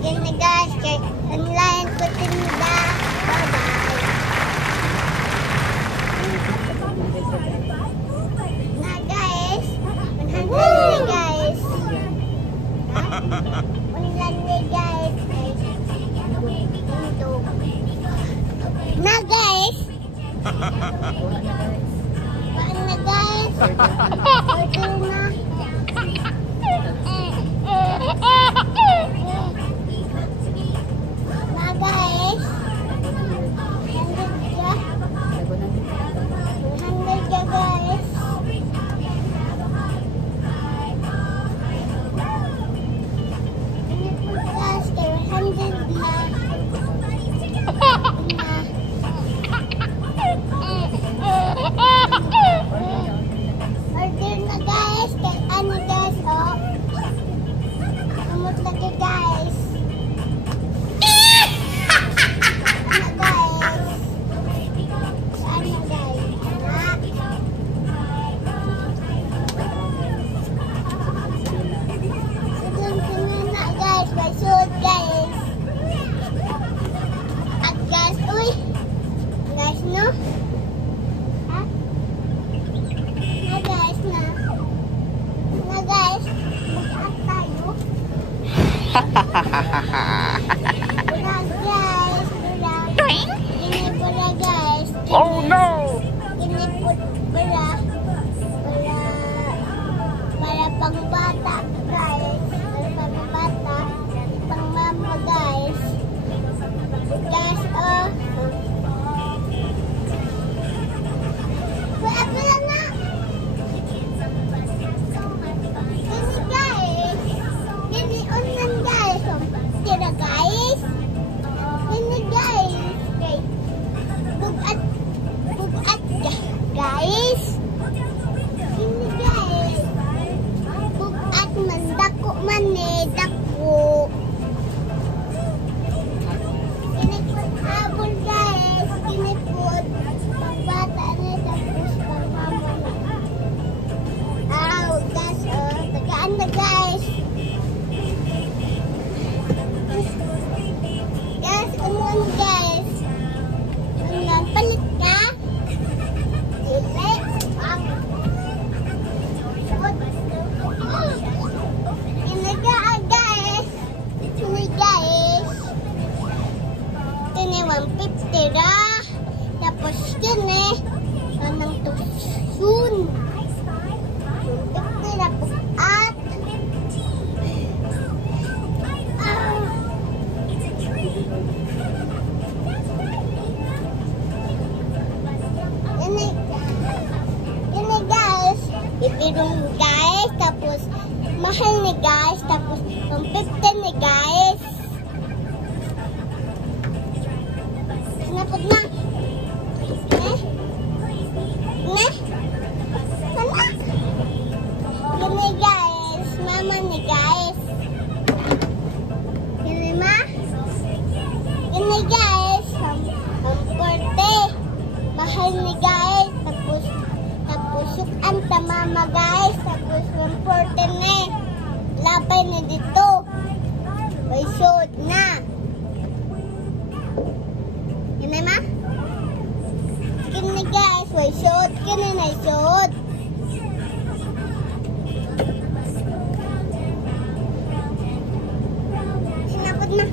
Sige na guys, kay online ko tinda. Bye-bye. Na guys, 100 na guys. Online na guys. Na guys. Paan na guys? Order na. Oh no! Para pangbata guys, para pangbata, pangmama guys. Guys, oh. Wala pala na. Ini guys. Ini online guys. Tira guys. Ini guys. Bugat guys. Ini guys. Bugat man dako man dako. Ini pun habol guys. Ini pun pangbata na tapos pangmama na. Guys, tagaan na guys. Guys, umuan guys. Palit ka? Dili. Ini guys. Ini guys. Ini 150 ra. Tapos kini anong tusun. 150 na pukat. Ibirong guys, tapos mahal ni guys, tapos 150 ni guys. Sinapot na. Sana? Gini guys, mama ni guys. Gini ma? Gini guys, 140. Mahal ni guys, tapos anta mama guys, tapos 140 na. Labay na dito. May shot na. Yan na ma? Kini guys, may shot. Kini na shot. Sinapot na.